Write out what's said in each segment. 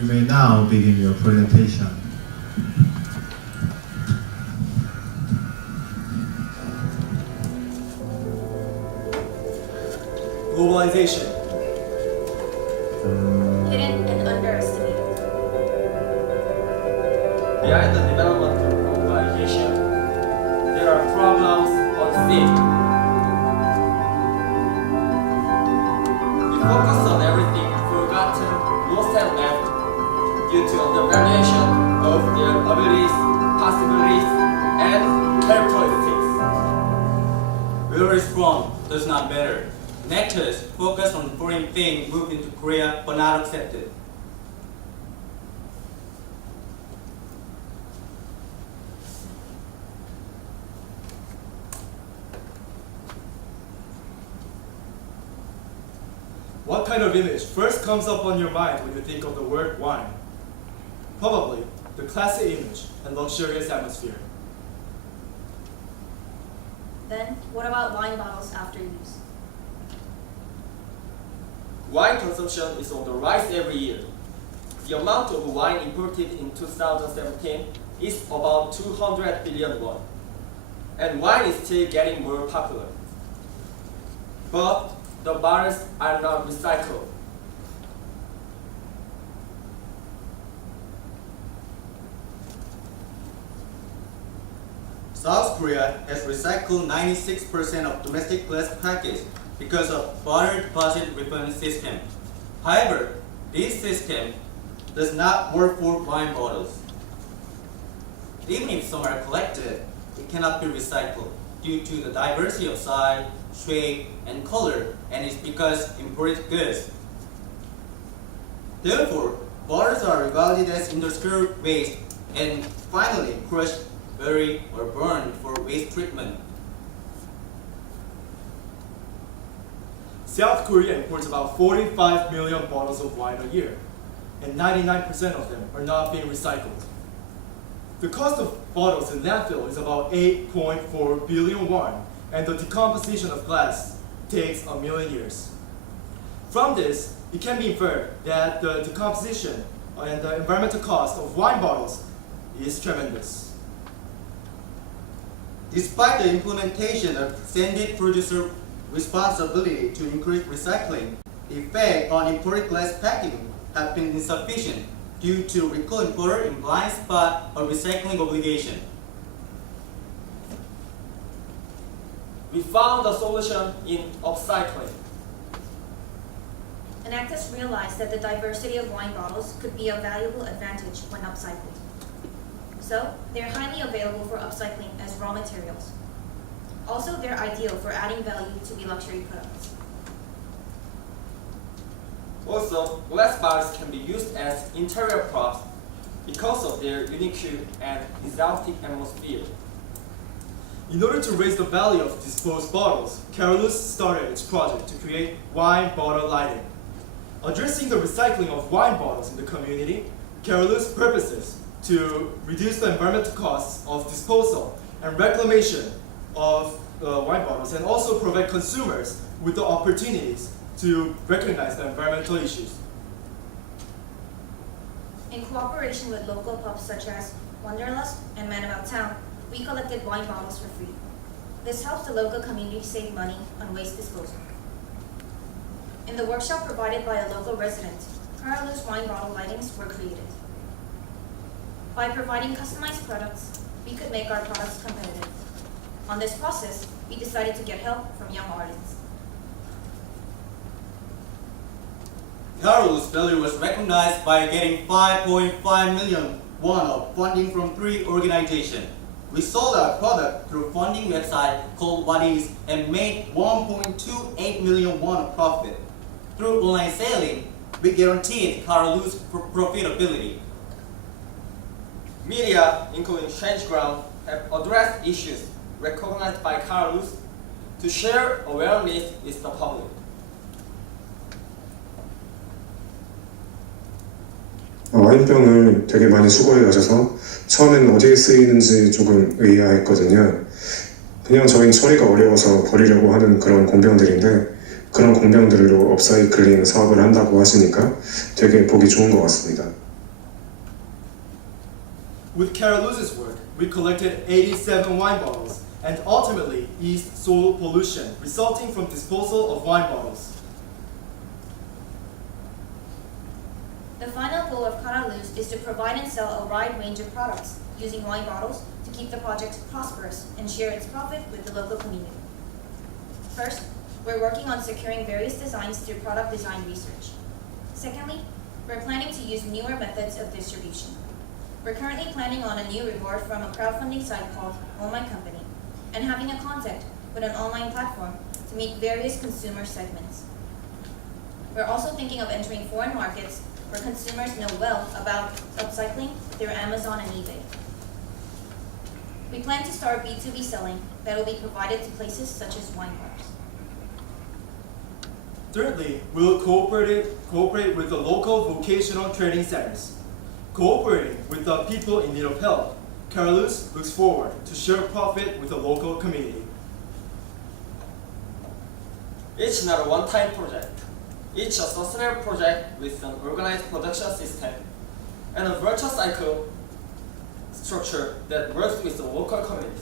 You may now begin your presentation. Globalization. Hidden and underestimated. Behind the development of globalization, there are problems unseen. We focus on everything forgotten, lost and left due to undervaluation of their abilities, possibilities, and characteristics. Where is from does not matter. Nectars focus on foreign things moved into Korea but not accepted. What kind of image first comes up on your mind when you think of the word wine? Probably the classy image and luxurious atmosphere. Then, what about wine bottles after use? Wine consumption is on the rise every year. The amount of wine imported in 2017 is about 200 billion won. And wine is still getting more popular. But the bottles are not recycled. South Korea has recycled 96% of domestic glass package because of bottled budget refund system. However, this system does not work for wine bottles. Even if some are collected, it cannot be recycled due to the diversity of size, shape, and color, and it's because imported goods. Therefore, bottles are regarded as industrial waste and finally crushed, buried, or burned for waste treatment. South Korea imports about 45 million bottles of wine a year, and 99% of them are not being recycled. The cost of bottles in landfill is about 8.4 billion won, and the decomposition of glass takes 1 million years. From this, it can be inferred that the decomposition and the environmental cost of wine bottles is tremendous. Despite the implementation of extended producer responsibility to increase recycling, the effect on imported glass packaging has been insufficient due to recall importer in blind spot of recycling obligation. We found a solution in upcycling. Enactors realized that the diversity of wine bottles could be a valuable advantage when upcycled. So, they're highly available for upcycling as raw materials. Also, they're ideal for adding value to the luxury products. Also, glass bottles can be used as interior props because of their unique and exotic atmosphere. In order to raise the value of disposed bottles, Carolus started its project to create wine bottle lighting. Addressing the recycling of wine bottles in the community, Carolus purposes to reduce the environmental costs of disposal and reclamation of wine bottles, and also provide consumers with the opportunities to recognize the environmental issues. In cooperation with local pubs such as Wanderlust and Man About Town, we collected wine bottles for free. This helps the local community save money on waste disposal. In the workshop provided by a local resident, Carolus wine bottle lightings were created. By providing customized products, we could make our products competitive. On this process, we decided to get help from young artists. Carolus value was recognized by getting 5.5 million won of funding from 3 organizations. We sold our product through funding website called What Is and made 1.28 million won of profit. Through online selling, we guaranteed Carolus profitability. Media, including Changeground, have addressed issues recognized by Carolus to share awareness with the public. 와인병을 되게 많이 수거해 가셔서 처음에는 어디에 쓰이는지 조금 의아했거든요. 그냥 저희 처리가 어려워서 버리려고 하는 그런 공병들인데 그런 공병들로 업사이클링 사업을 한다고 하시니까 되게 보기 좋은 것 같습니다. With Caroluz's work, we collected 87 wine bottles and ultimately eased soil pollution resulting from disposal of wine bottles. The final goal of Caroluz is to provide and sell a wide range of products using wine bottles to keep the project prosperous and share its profit with the local community. First, we're working on securing various designs through product design research. Secondly, we're planning to use newer methods of distribution. We're currently planning on a new reward from a crowdfunding site called Own My Company and having a contact with an online platform to meet various consumer segments. We're also thinking of entering foreign markets where consumers know well about upcycling through Amazon and eBay. We plan to start B2B selling that will be provided to places such as wine bars. Thirdly, we will cooperate with the local vocational training centers. Cooperating with the people in need of help, Caroluz looks forward to share profit with the local community. It's not a one-time project. It's a sustainable project with an organized production system and a virtuous cycle structure that works with the local community.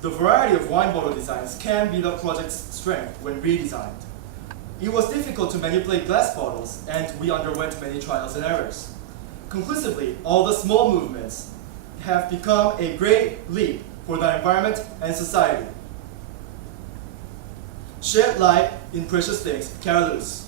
The variety of wine bottle designs can be the project's strength when redesigned. It was difficult to manipulate glass bottles, and we underwent many trials and errors. Conclusively, all the small movements have become a great leap for the environment and society. Shed light in precious things, Caroluz.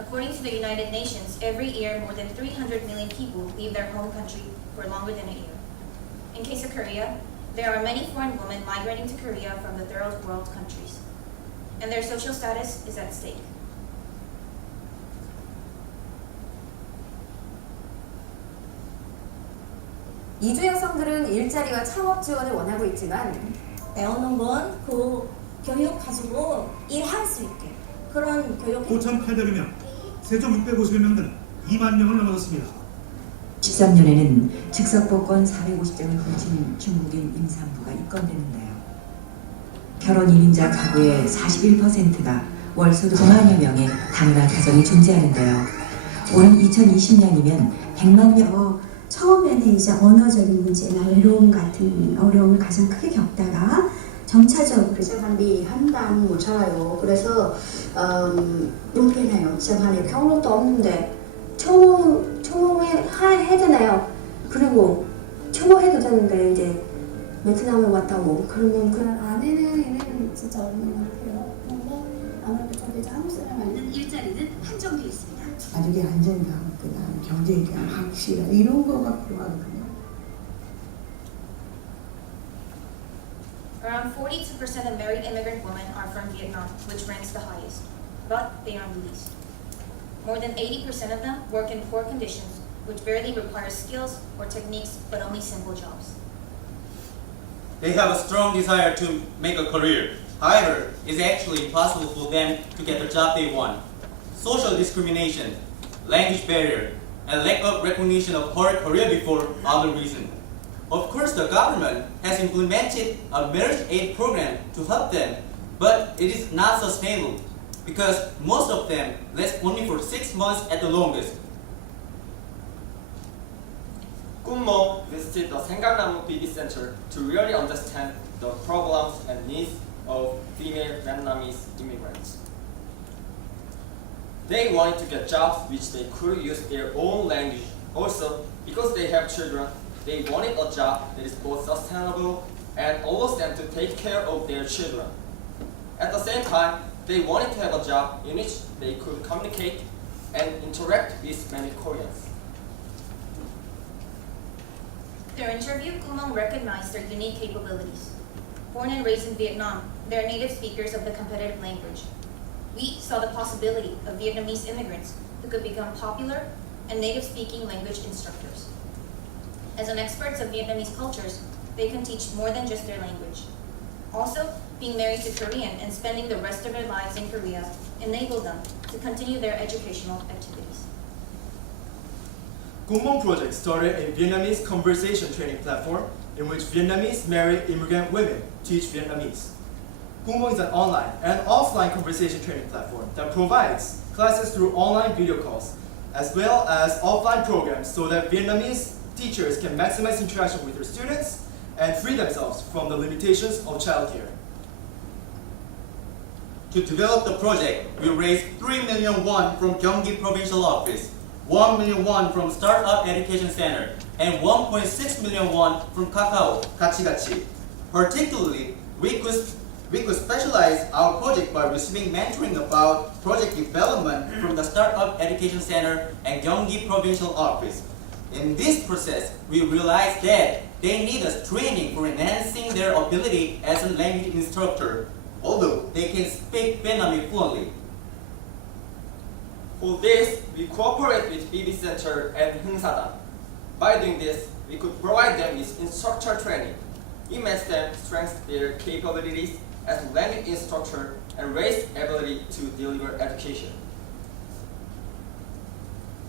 According to the United Nations, every year more than 300 million people leave their home country for longer than a year. In case of Korea, there are many foreign women migrating to Korea from the third world countries, and their social status is at stake. 이주 여성들은 일자리와 창업 지원을 원하고 있지만 배우는 건 그 교육 가지고 일할 수 있게 그런 교육. 5,800명, 세종 650명 등 2만 명을 넘어섰습니다. 13년에는 즉석복권 450장을 훔친 중국인 임산부가 입건되는데요. 결혼 이민자 가구의 41%가 월소득 9만여 명의 다문화 가정이 존재하는데요. 올해 2020년이면 100만 명. 처음에는 이제 언어적인 문제나 외로움 같은 어려움을 가장 크게 겪다가 점차적으로 시작한지 한 달 못 살아요. 그래서 용편해요. 시작하니 경력도 없는데 초봉해야 되나요? 그리고 초봉해도 되는데 이제 베트남에 왔다고 그러면 그 아내는 진짜 어려운 것 같아요. 근데 아무래도 저도 이제 한국 사람은 일자리는 한정되어 있습니다. 가족의 안전감, 그다음 경제에 대한 확실함 이런 거가 필요하거든요. Around 42% of married immigrant women are from Vietnam, which ranks the highest, but they are the least. More than 80% of them work in poor conditions, which barely require skills or techniques, but only simple jobs. They have a strong desire to make a career. However, it's actually impossible for them to get the job they want. Social discrimination, language barrier, and lack of recognition of her career before other reasons. Of course, the government has implemented a marriage aid program to help them, but it is not sustainable because most of them last only for 6 months at the longest. Kunmo visited the Sengangnamu BB Center to really understand the problems and needs of female Vietnamese immigrants. They wanted to get jobs which they could use their own language. Also, because they have children, they wanted a job that is both sustainable and allows them to take care of their children. At the same time, they wanted to have a job in which they could communicate and interact with many Koreans. Their interview, Kumong recognized their unique capabilities. Born and raised in Vietnam, they are native speakers of the competitive language. We saw the possibility of Vietnamese immigrants who could become popular and native-speaking language instructors. As an experts of Vietnamese cultures, they can teach more than just their language. Also, being married to Korean and spending the rest of their lives in Korea enabled them to continue their educational activities. Gummong project started a Vietnamese conversation training platform in which Vietnamese married immigrant women teach Vietnamese. Gummong is an online and offline conversation training platform that provides classes through online video calls as well as offline programs so that Vietnamese teachers can maximize interaction with their students and free themselves from the limitations of childcare. To develop the project, we raised 3 million won from Gyeonggi Provincial Office, 1 million won from Startup Education Center, and 1.6 million won from Kakao, Kachi. Particularly, we could specialize our project by receiving mentoring about project development from the Startup Education Center and Gyeonggi Provincial Office. In this process, we realized that they need us training for enhancing their ability as a language instructor, although they can speak Vietnamese fluently. For this, we cooperate with BB Center and Hungsadan. By doing this, we could provide them with instructor training. It makes them strengthen their capabilities as a language instructor and raise ability to deliver education.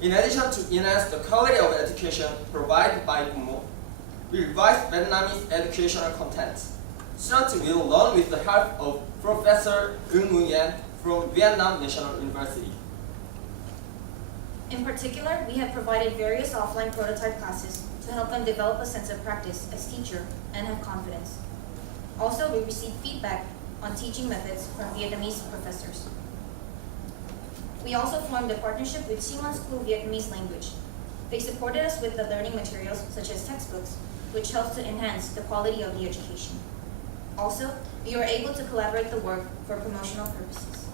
In addition to enhance the quality of education provided by Gummong, we revised Vietnamese educational content. Students will learn with the help of Professor Eun Nguyen from Vietnam National University. In particular, we have provided various offline prototype classes to help them develop a sense of practice as teacher and have confidence. Also, we received feedback on teaching methods from Vietnamese professors. We also formed a partnership with Seoul School Vietnamese Language. They supported us with the learning materials such as textbooks, which helps to enhance the quality of the education. Also, we were able to collaborate the work for promotional purposes.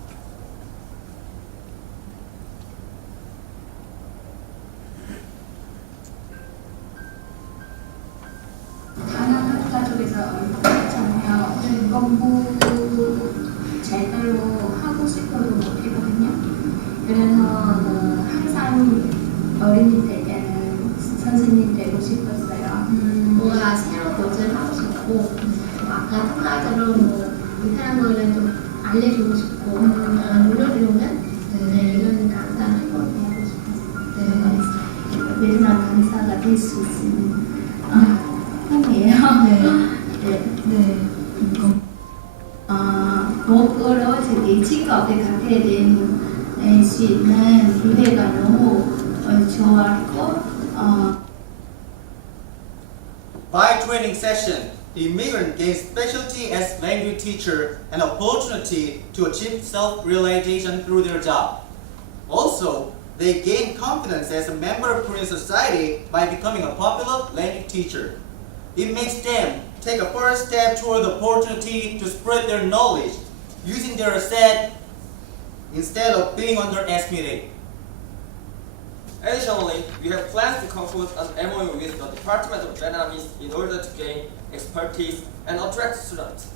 가난한 가족에서 자녀 공부도 제대로 하고 싶어도 못했거든요. 그래서 항상 어린이 때에는 선생님 되고 싶었어요. 뭔가 새로 도전하고 싶고 아까 통과적으로 불편한 거를 좀 알려주고 싶고 물려주는 이런 강단 활동을 하고 싶어요. 베트남 강사가 될 수 있는 꿈이에요. 목으로 직업에 갖게 될 수 있는 기회가 너무 좋았고 By training session, the immigrant gains specialty as language teacher and opportunity to achieve self-realization through their job. Also, they gain confidence as a member of Korean society by becoming a popular language teacher. It makes them take a first step toward the opportunity to spread their knowledge using their asset instead of being underestimated. Additionally, we have plans to conclude an MOU with the Department of Vietnamese in order to gain expertise and attract students.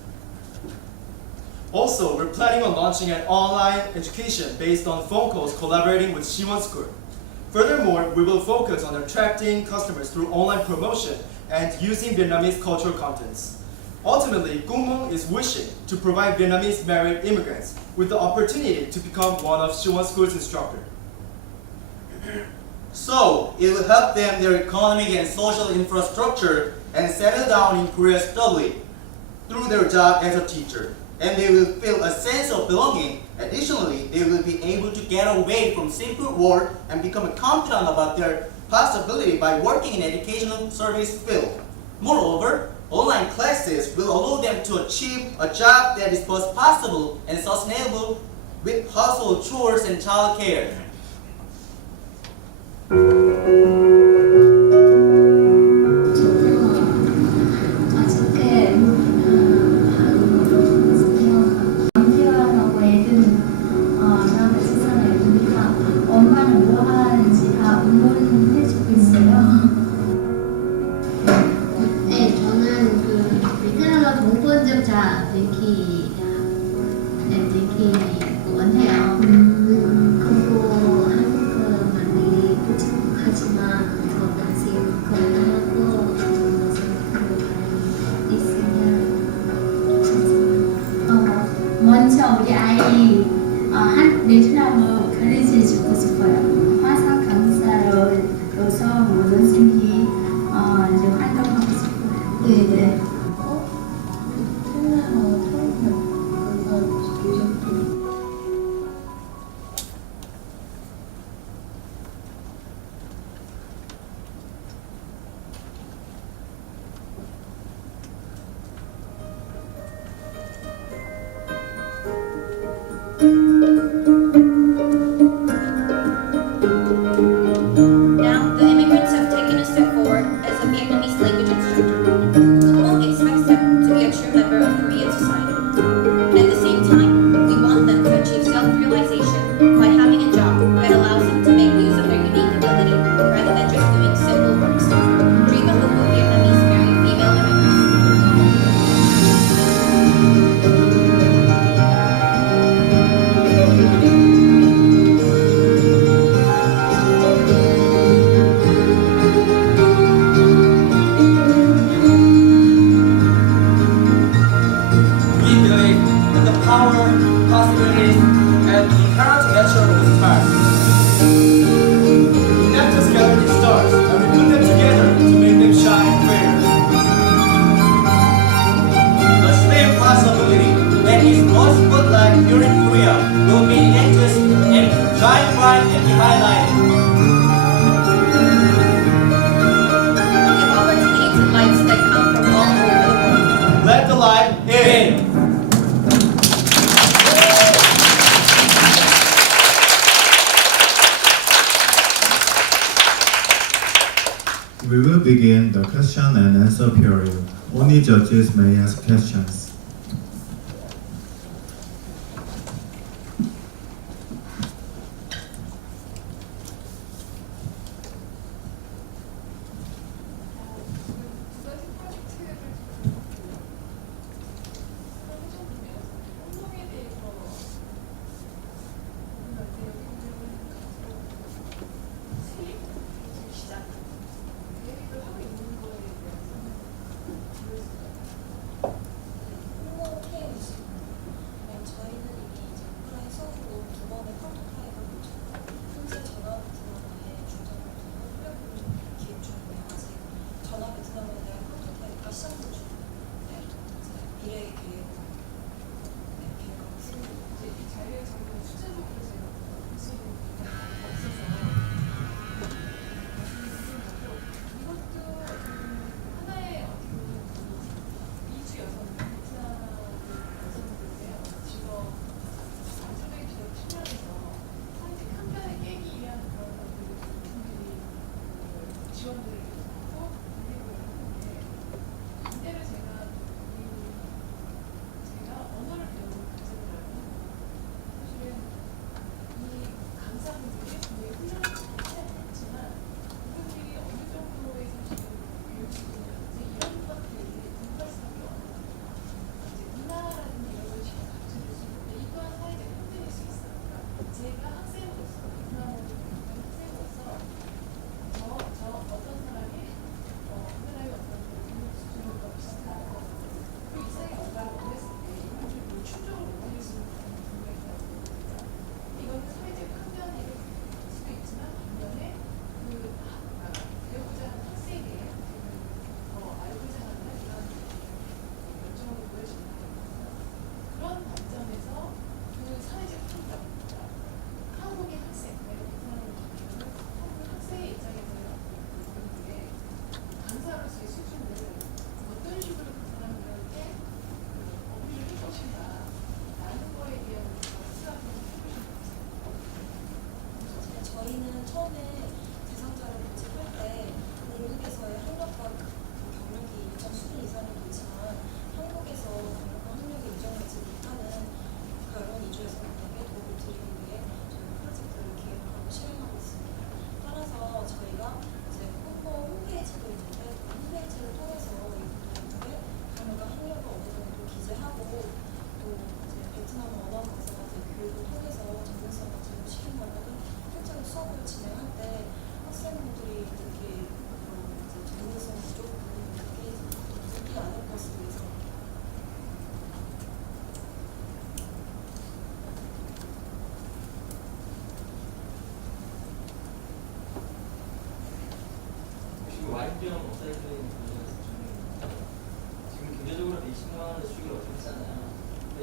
Also, we're planning on launching an online education based on phone calls collaborating with Siwon School. Furthermore, we will focus on attracting customers through online promotion and using Vietnamese cultural contents. Ultimately, Gummong is wishing to provide Vietnamese married immigrants with the opportunity to become one of Siwon School's instructors. So, it will help them their economic and social infrastructure and settle down in Korea stably through their job as a teacher. And they will feel a sense of belonging. Additionally, they will be able to get away from simple work and become confident about their possibility by working in educational service field. Moreover, online classes will allow them to achieve a job that is both possible and sustainable with household chores and child care. 베트남어 가르쳐주고 싶어요. 화상 강사로서 선생님이 이제 활동하고 싶어요. 네네. Now, the immigrants have taken a step forward as a Vietnamese language instructor. Como expects them to be a true member of Korean society. And at the same time, we want them to achieve self-realization by having a job that allows them to make use of their unique ability rather than just doing simple works. Read the Hankuk Vietnamese married female immigrants. We believe in the power, possibilities, and inherent nature of stars. We not just gather these stars, and we put them together to make them shine brighter. The same possibility that is no spotlight here in Korea will be lit and shine bright and be highlighted. Give opportunity to lights that come from all over the world. Let the light in. We will begin the question and answer period. Only judges may ask questions.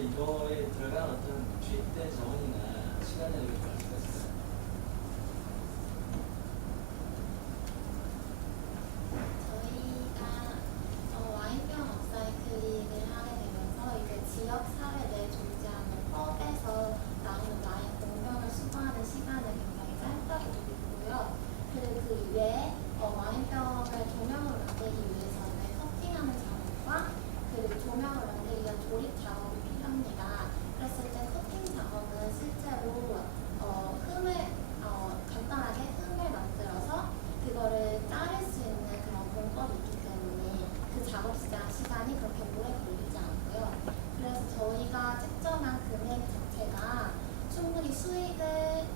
이거에 들어간 어떤 주입된 자원이나 시간을 알 수가 있어요? 저희가 와인병 업사이클링을 하게 되면서 이제 지역 사회 내 존재하는 펍에서 나오는 와인 공병을 수거하는 시간을 굉장히 짧다고 보고 있고요. 그리고 그 이외에 와인병을 조명으로 만들기 위해서는 커팅하는 작업과 그리고 조명을 만들기 위한 조립 작업이 필요합니다. 그랬을 때 커팅 작업은 실제로 간단하게 흠을 만들어서 그거를 자를 수 있는 그런 공법이 있기 때문에 그 작업 시간이 그렇게 오래 걸리지 않고요. 그래서 저희가 책정한 금액 자체가 충분히 수익을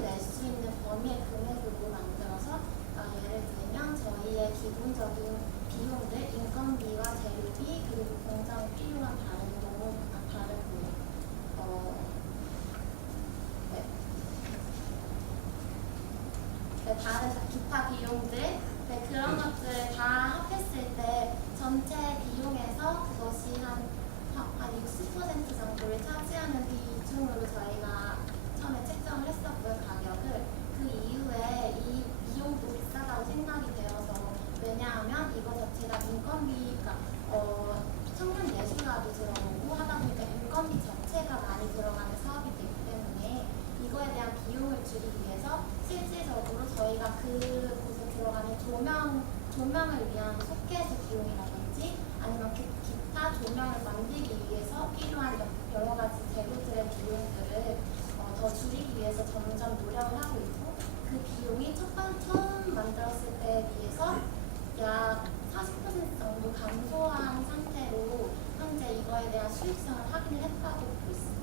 낼 수 있는 범위의 금액으로 만들어서 예를 들면 저희의 기본적인 비용들, 인건비와 재료비 그리고 공장에 필요한 다른 기타 비용들 그런 것들 다 합했을 때 전체 비용에서 그것이 한 60% 정도를 차지하는 비중으로 저희가 처음에 책정을 했었고요. 가격을 그 이후에 이 비용도 비싸다고 생각이 되어서 왜냐하면 이거 자체가 인건비가 청년 예술가도 들어오고 하다 보니까 인건비 자체가 많이 들어가는 사업이 되기 때문에 이거에 대한 비용을 줄이기 위해서 실질적으로 저희가 그곳에 들어가는 조명을 위한 소켓의 비용이라든지 아니면 기타 조명을 만들기 위해서 필요한 여러 가지 재료들의 비용들을 더 줄이기 위해서 점점 노력을 하고 있고 그 비용이 처음 만들었을 때에 비해서 약 40% 정도 감소한 상태로 현재 이거에 대한 수익성을 확인을 했다고 보고 있습니다.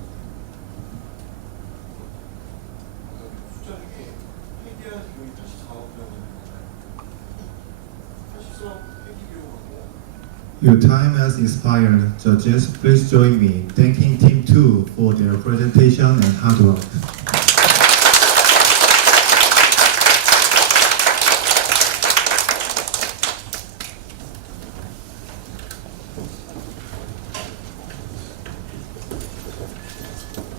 숫자 중에 폐기한 비용이 84억 정도 사실상 폐기 비용하고 Your time has expired. Judges, please join me thanking Team 2 for their presentation and hard work.